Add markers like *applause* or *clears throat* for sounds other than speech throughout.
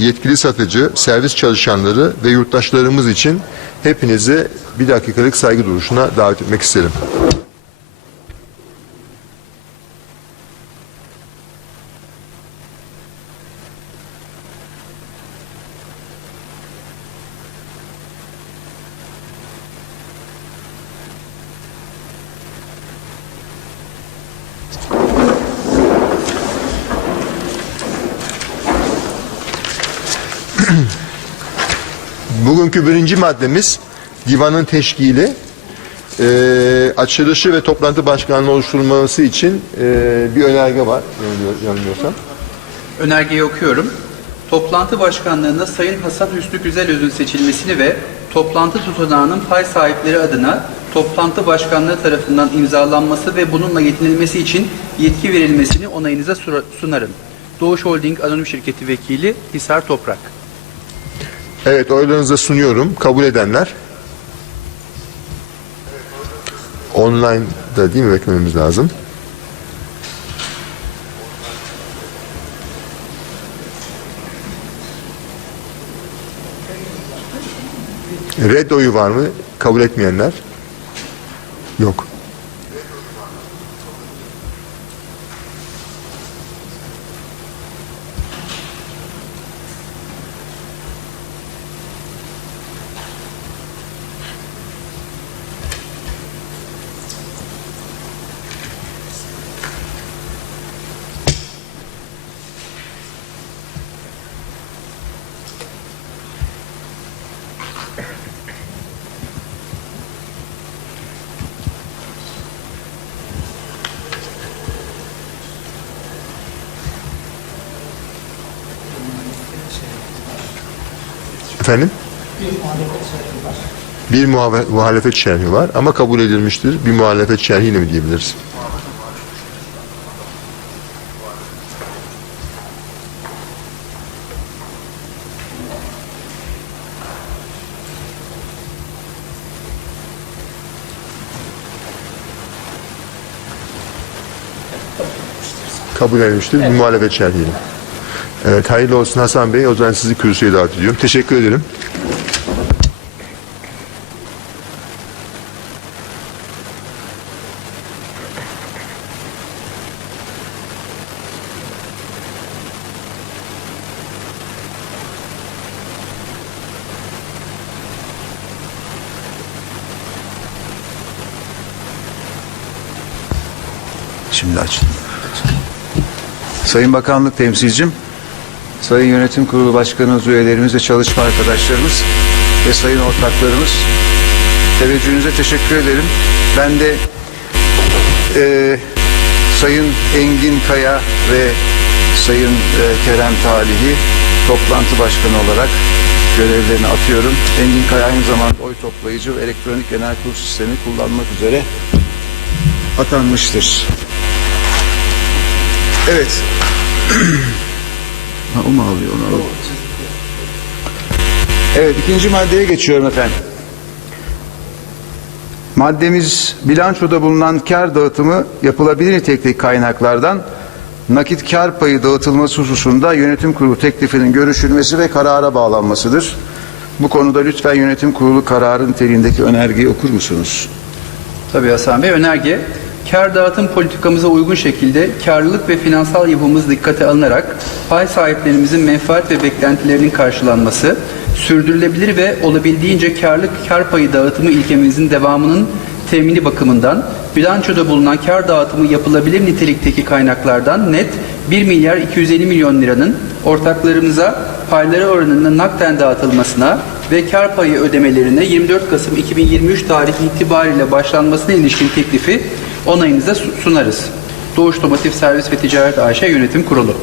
yetkili satıcı, servis çalışanları ve yurttaşlarımız için hepinizi bir dakikalık saygı duruşuna davet etmek isterim. Bugünkü birinci maddemiz divanın teşkili, e, açılışı ve toplantı başkanlığı oluşturulması için e, bir önerge var yanılıyor- yanılmıyorsam. Önergeyi okuyorum. Toplantı başkanlığında Sayın Hasan Hüsnü Güzelöz'ün seçilmesini ve toplantı tutanağının pay sahipleri adına toplantı başkanlığı tarafından imzalanması ve bununla yetinilmesi için yetki verilmesini onayınıza sunarım. Doğuş Holding Anonim Şirketi Vekili Hisar Toprak. Evet oylarınıza sunuyorum. Kabul edenler. Online da değil mi beklememiz lazım. Red oyu var mı? Kabul etmeyenler? Yok. Efendim? Bir muhabe- muhalefet şerhi var ama kabul edilmiştir. Bir muhalefet şerhiyle mi diyebiliriz? Kabul edilmiştir. Bir muhalefet şerhiyle. Evet hayırlı olsun Hasan Bey. O zaman sizi kürsüye davet ediyorum. Teşekkür ederim. Şimdi açtım. Sayın Bakanlık Temsilcim, Sayın Yönetim Kurulu Başkanımız, üyelerimiz ve çalışma arkadaşlarımız ve sayın ortaklarımız teveccühünüze teşekkür ederim. Ben de eee, Sayın Engin Kaya ve Sayın eee, Kerem Talihi toplantı başkanı olarak görevlerini atıyorum. Engin Kaya aynı zamanda oy toplayıcı ve elektronik genel kurul sistemi kullanmak üzere atanmıştır. Evet. *clears throat* ha, o mu alıyor onu alıyor. Evet ikinci maddeye geçiyorum efendim. Maddemiz bilançoda bulunan kar dağıtımı yapılabilir nitelikteki kaynaklardan nakit kar payı dağıtılması hususunda yönetim kurulu teklifinin görüşülmesi ve karara bağlanmasıdır. Bu konuda lütfen yönetim kurulu kararı niteliğindeki önergeyi okur musunuz? Tabii Hasan Bey önerge kar dağıtım politikamıza uygun şekilde karlılık ve finansal yapımız dikkate alınarak pay sahiplerimizin menfaat ve beklentilerinin karşılanması, sürdürülebilir ve olabildiğince karlık kar payı dağıtımı ilkemizin devamının temini bakımından bilançoda bulunan kar dağıtımı yapılabilir nitelikteki kaynaklardan net 1 milyar 250 milyon liranın ortaklarımıza payları oranında nakden dağıtılmasına ve kar payı ödemelerine 24 Kasım 2023 tarihi itibariyle başlanmasına ilişkin teklifi onayınıza su- sunarız. Doğuş Otomotiv Servis ve Ticaret AŞ Yönetim Kurulu.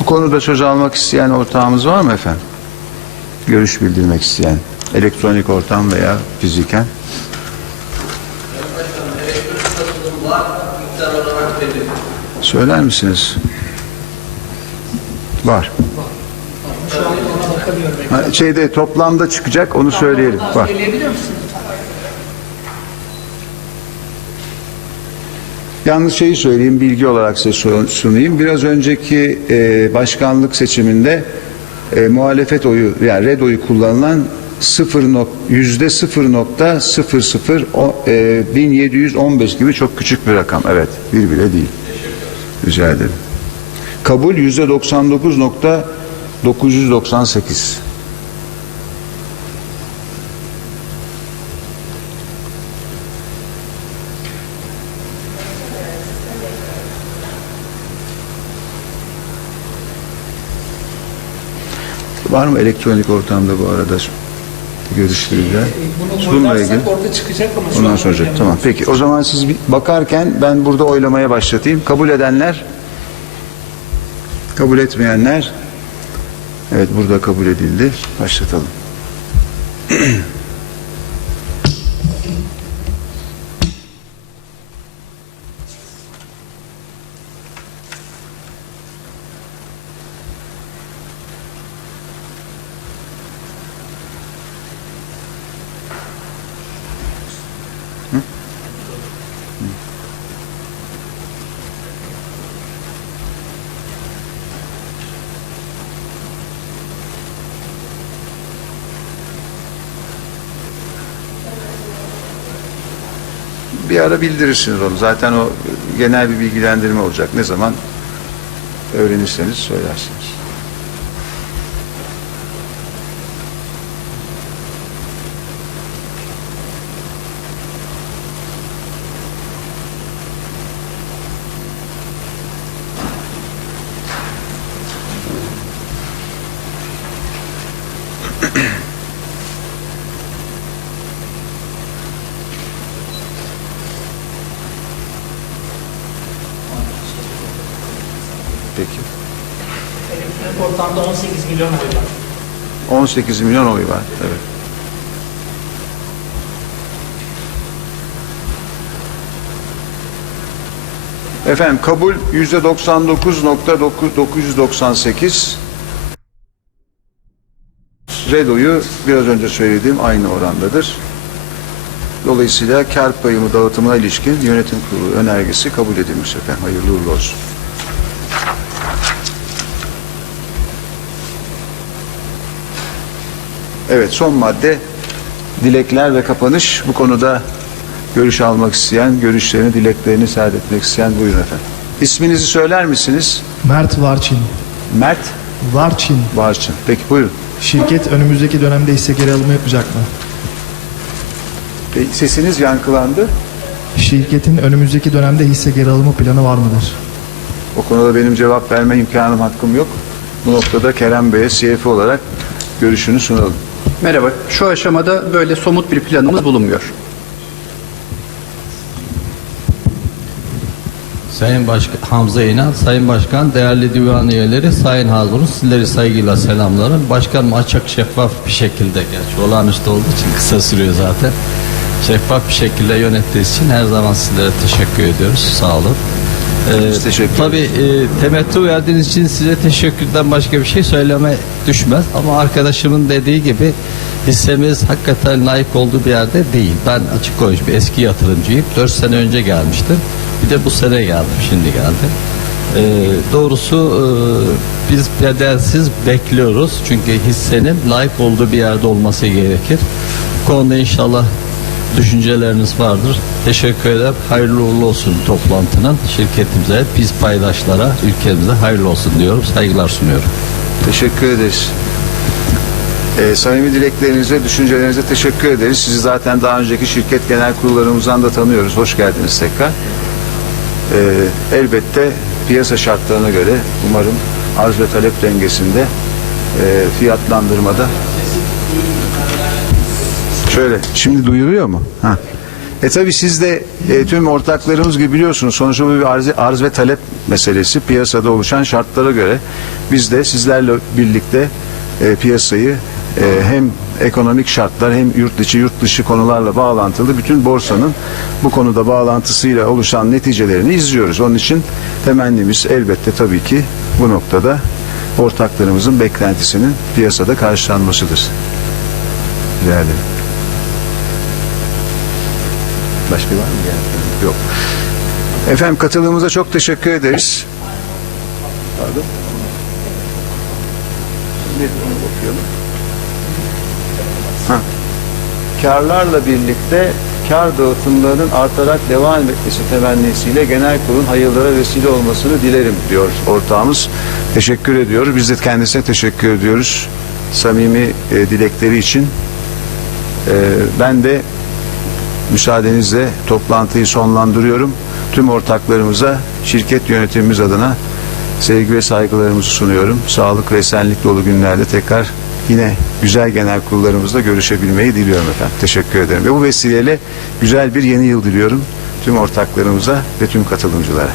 Bu konuda söz almak isteyen ortağımız var mı efendim? Görüş bildirmek isteyen. Elektronik ortam veya fiziken. Söyler misiniz? Var. Ha, şeyde toplamda çıkacak onu söyleyelim. Var. Yalnız şeyi söyleyeyim, bilgi olarak size su- sunayım. Biraz önceki e, başkanlık seçiminde e, muhalefet oyu, yani red oyu kullanılan 0 nok- yüzde 0.00 o- e, 1715 gibi çok küçük bir rakam. Evet, bir bile değil. Rica ederim. Kabul yüzde 99.998. Var mı elektronik ortamda bu arada görüşleriyle? Bunu Bununla ilgili. orada çıkacak ama Ondan an sonra oynayamıyoruz. tamam. Peki o zaman siz bakarken ben burada oylamaya başlatayım. Kabul edenler kabul etmeyenler Evet burada kabul edildi. Başlatalım. *clears throat* Bir ara bildirirsiniz onu. Zaten o genel bir bilgilendirme olacak. Ne zaman öğrenirseniz söylersiniz. Peki. Ortamda 18 milyon oy var. 18 milyon oy var. Evet. Efendim kabul yüzde 99.998 red oyu biraz önce söylediğim aynı orandadır. Dolayısıyla kar payımı dağıtımına ilişkin yönetim kurulu önergesi kabul edilmiş efendim. Hayırlı uğurlu olsun. Evet son madde dilekler ve kapanış. Bu konuda görüş almak isteyen, görüşlerini, dileklerini serdetmek isteyen buyurun efendim. İsminizi söyler misiniz? Mert Varçin. Mert Varçin. Barçın. Peki buyurun. Şirket önümüzdeki dönemde hisse geri alımı yapacak mı? E, Sesiniz yankılandı. Şirketin önümüzdeki dönemde hisse geri alımı planı var mıdır? O konuda benim cevap verme imkanım, hakkım yok. Bu noktada Kerem Bey'e CFO olarak görüşünü sunalım. Merhaba. Şu aşamada böyle somut bir planımız bulunmuyor. Sayın Başkan Hamza İnan, Sayın Başkan, değerli divan üyeleri, Sayın Hazırın sizleri saygıyla selamlarım. Başkanım açık şeffaf bir şekilde, gerçi olağanüstü olduğu için kısa sürüyor zaten. Şeffaf bir şekilde yönettiğiniz için her zaman sizlere teşekkür ediyoruz. Sağ olun. Ee, Biz teşekkür Tabii e, temettü verdiğiniz için size teşekkürden başka bir şey söyleme düşmez. Ama arkadaşımın dediği gibi hissemiz hakikaten layık olduğu bir yerde değil. Ben açık konuşayım eski yatırımcıyım. 4 sene önce gelmiştim. Bir de bu sene geldim şimdi geldim. Ee, doğrusu e, biz bedelsiz bekliyoruz. Çünkü hissenin layık olduğu bir yerde olması gerekir. Bu konuda inşallah düşünceleriniz vardır. Teşekkür ederim. Hayırlı uğurlu olsun toplantının şirketimize, biz paydaşlara, ülkemize hayırlı olsun diyorum. Saygılar sunuyorum. Teşekkür ederiz. Ee, samimi dileklerinize, düşüncelerinize teşekkür ederiz. Sizi zaten daha önceki şirket genel kurullarımızdan da tanıyoruz. Hoş geldiniz tekrar. Ee, elbette piyasa şartlarına göre umarım arz ve talep dengesinde e, fiyatlandırmada Şöyle, şimdi duyuluyor mu? Ha. E tabi siz de e, tüm ortaklarımız gibi biliyorsunuz sonuçta bu bir arz, arz ve talep meselesi piyasada oluşan şartlara göre biz de sizlerle birlikte e, piyasayı e, hem ekonomik şartlar hem yurt içi yurt dışı konularla bağlantılı bütün borsanın bu konuda bağlantısıyla oluşan neticelerini izliyoruz. Onun için temennimiz elbette tabii ki bu noktada ortaklarımızın beklentisinin piyasada karşılanmasıdır. Rica ederim. Başka var mı? Yani? Yok. Efendim katılımınıza çok teşekkür ederiz. Pardon. Ne okuyalım. Ha. Karlarla birlikte kar dağıtımlarının artarak devam etmesi temennisiyle genel kurulun hayırlara vesile olmasını dilerim diyor ortağımız. Teşekkür ediyoruz. Biz de kendisine teşekkür ediyoruz. Samimi e, dilekleri için. E, ben de müsaadenizle toplantıyı sonlandırıyorum. Tüm ortaklarımıza, şirket yönetimimiz adına sevgi ve saygılarımızı sunuyorum. Sağlık ve esenlik dolu günlerde tekrar yine güzel genel kurullarımızla görüşebilmeyi diliyorum efendim. Teşekkür ederim. Ve bu vesileyle güzel bir yeni yıl diliyorum tüm ortaklarımıza ve tüm katılımcılara.